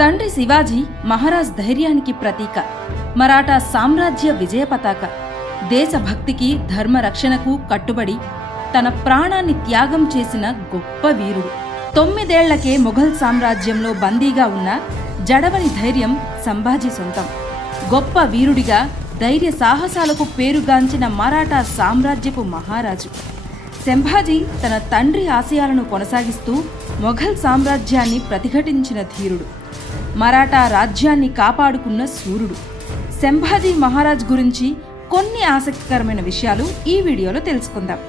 తండ్రి శివాజీ మహారాజ్ ధైర్యానికి ప్రతీక, మరాఠా సామ్రాజ్య విజయ పతాక. దేశభక్తికి ధర్మరక్షణకు కట్టుబడి తన ప్రాణాన్ని త్యాగం చేసిన గొప్ప వీరుడు. 9 ఏళ్లకే మొఘల్ సామ్రాజ్యంలో బందీగా ఉన్న జడవని ధైర్యం సంభాజీ సొంతం. గొప్ప వీరుడిగా ధైర్య సాహసాలకు పేరుగాంచిన మరాఠా సామ్రాజ్యపు మహారాజు సంభాజీ తన తండ్రి ఆశయాలను కొనసాగిస్తూ మొఘల్ సామ్రాజ్యాన్ని ప్రతిఘటించిన ధీరుడు, మరాఠా రాజ్యాన్ని కాపాడుకున్న శూరుడు. సంభాజీ మహారాజ్ గురించి కొన్ని ఆసక్తికరమైన విషయాలు ఈ వీడియోలో తెలుసుకుందాం.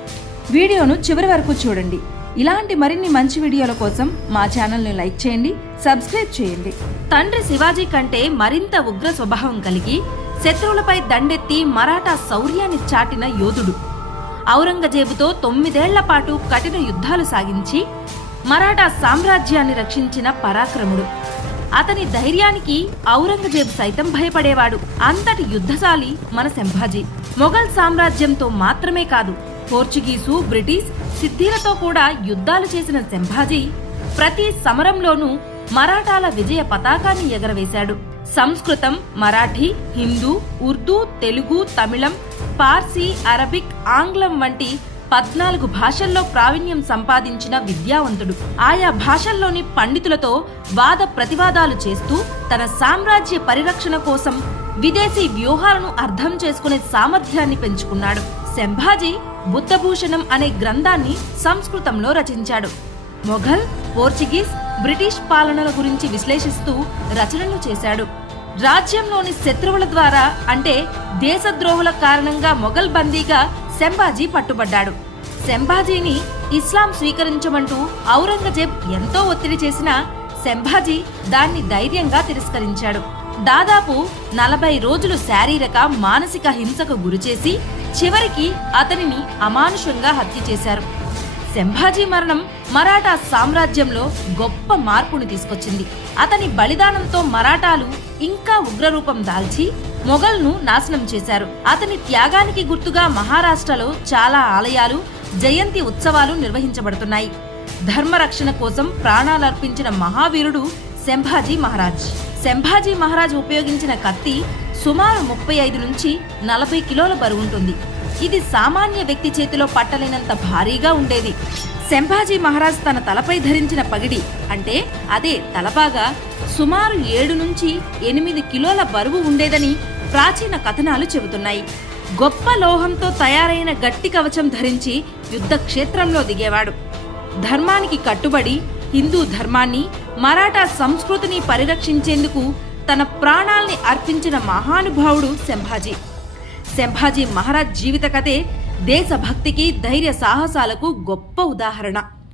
వీడియోను చివరి వరకు చూడండి. ఇలాంటి మరిన్ని మంచి వీడియోల కోసం మా ఛానల్ని లైక్ చేయండి, సబ్స్క్రైబ్ చేయండి. తండ్రి శివాజీ కంటే మరింత ఉగ్ర స్వభావం కలిగి శత్రువులపై దండెత్తి మరాఠా శౌర్యాన్ని చాటిన యోధుడు. ఔరంగజేబుతో 9 ఏళ్ల పాటు కఠిన యుద్ధాలు సాగించి మరాఠా సామ్రాజ్యాన్ని రక్షించిన పరాక్రముడు. అతని ధైర్యానికి ఔరంగజేబు సైతం భయపడేవాడు. అంతటి యుద్ధశాలి మన సంభాజీ. మొఘల్ సామ్రాజ్యంతో మాత్రమే కాదు, పోర్చుగీసు, బ్రిటిష్, సిద్ధిలతో కూడా యుద్ధాలు చేసిన సంభాజీ ప్రతి సమరంలోనూ మరాఠాల విజయ పతాకాన్ని ఎగరవేశాడు. సంస్కృతం, మరాఠీ, హిందూ, ఉర్దూ, తెలుగు, తమిళం, పార్సీ, అరబిక్, ఆంగ్లం వంటి 14 భాషల్లో ప్రావీణ్యం సంపాదించిన విద్యావంతుడు. ఆయా భాషల్లోని పండితులతో వాద ప్రతివాదాలు చేస్తూ తన సామ్రాజ్య పరిరక్షణ కోసం విదేశీ వ్యూహాలను అర్థం చేసుకునే సామర్థ్యాన్ని పెంచుకున్నాడు. సంభాజీ బుద్ధభూషణం అనే గ్రంథాన్ని సంస్కృతంలో రచించాడు. మొఘల్, పోర్చుగీస్, బ్రిటిష్ పాలనల గురించి విశ్లేషిస్తూ రచనలు చేశాడు. రాజ్యంలోని శత్రువుల ద్వారా అంటే దేశద్రోహుల కారణంగా మొఘల్ బందీగా సంభాజీ పట్టుబడ్డాడు. సంభాజీని ఇస్లాం స్వీకరించమంటూ ఔరంగజేబ్ ఎంతో ఒత్తిడి చేసినా సంభాజీ దాన్ని ధైర్యంగా తిరస్కరించాడు. దాదాపు 40 రోజులు శారీరక, మానసిక హింసకు గురిచేసి చివరికి అతనిని అమానుషంగా హత్య చేశారు. సంభాజీ మరణం మరాఠా సామ్రాజ్యంలో గొప్ప మార్పును తీసుకొచ్చింది. అతని బలిదానంతో మరాఠాలు ఇంకా ఉగ్రరూపం దాల్చి మొఘల్ను నాశనం చేశారు. అతని త్యాగానికి గుర్తుగా మహారాష్ట్రలో చాలా ఆలయాలు, జయంతి ఉత్సవాలు నిర్వహించబడుతున్నాయి. ధర్మరక్షణ కోసం ప్రాణాలర్పించిన మహావీరుడు సంభాజీ మహారాజ్. సంభాజీ మహారాజ్ ఉపయోగించిన కత్తి సుమారు 35 నుంచి 40 కిలోల బరువుంటుంది. ఇది సామాన్య వ్యక్తి చేతిలో పట్టలేనంత భారీగా ఉండేది. సంభాజీ మహారాజ్ తన తలపై ధరించిన పగిడి అంటే అదే తలపాగా సుమారు 7 నుంచి 8 కిలోల బరువు ఉండేదని ప్రాచీన కథనాలు చెబుతున్నాయి. గొప్ప లోహంతో తయారైన గట్టి కవచం ధరించి యుద్ధ క్షేత్రంలో దిగేవాడు. ధర్మానికి కట్టుబడి హిందూ ధర్మాన్ని, మరాఠా సంస్కృతిని పరిరక్షించేందుకు తన ప్రాణాల్ని అర్పించిన మహానుభావుడు సంభాజీ. సంభాజీ మహారాజ్ జీవిత కథే దేశభక్తికి, ధైర్య సాహసాలకు గొప్ప ఉదాహరణ.